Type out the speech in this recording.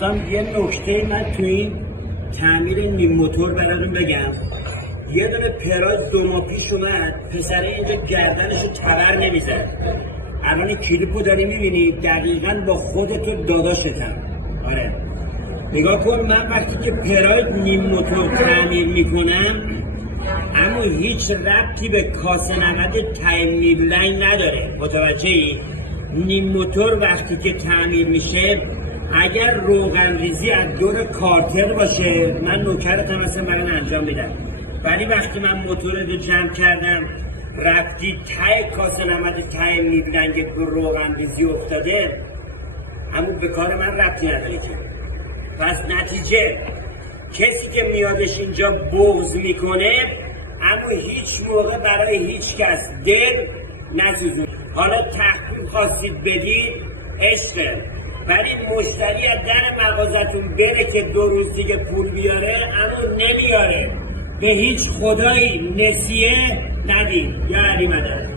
دوستان یه نکته من تو این تعمیر نیم موتور براتون بگم. یه دونه پراز 2 ماه پیش اومد، پسره اینجا گردنشو تبر نمیزد. الان کلیپو داری میبینی، دقیقاً با خودت و داداشتم. آره نگاه کن، من وقتی که پراز نیم موتور تعمیر میکنم اما هیچ ربطی به کاسه نمد تایم‌لیبلین نداره. متوجهی؟ نیم موتور وقتی که تعمیر میشه اگر روغن ریزی از دور کارتر باشه من نوکرتم اصلا برای انجام میدم، ولی وقتی من موتور رو جمع کردم رفتی ته کاسه نمد تایم‌لیبلین که روغن ریزی افتاده، اما به کار من ربطی نداره که. پس نتیجه کسی که میادش اینجا بغض میکنه اما هیچ موقع برای هیچ کس دل نسوزون. حالا تحقیق خواستید بدید عشقه، ولی مشتری از در مغازتون بره که 2 روز دیگه پول بیاره اما نمیاره. به هیچ خدایی نسیه ندید. یا علی مدد.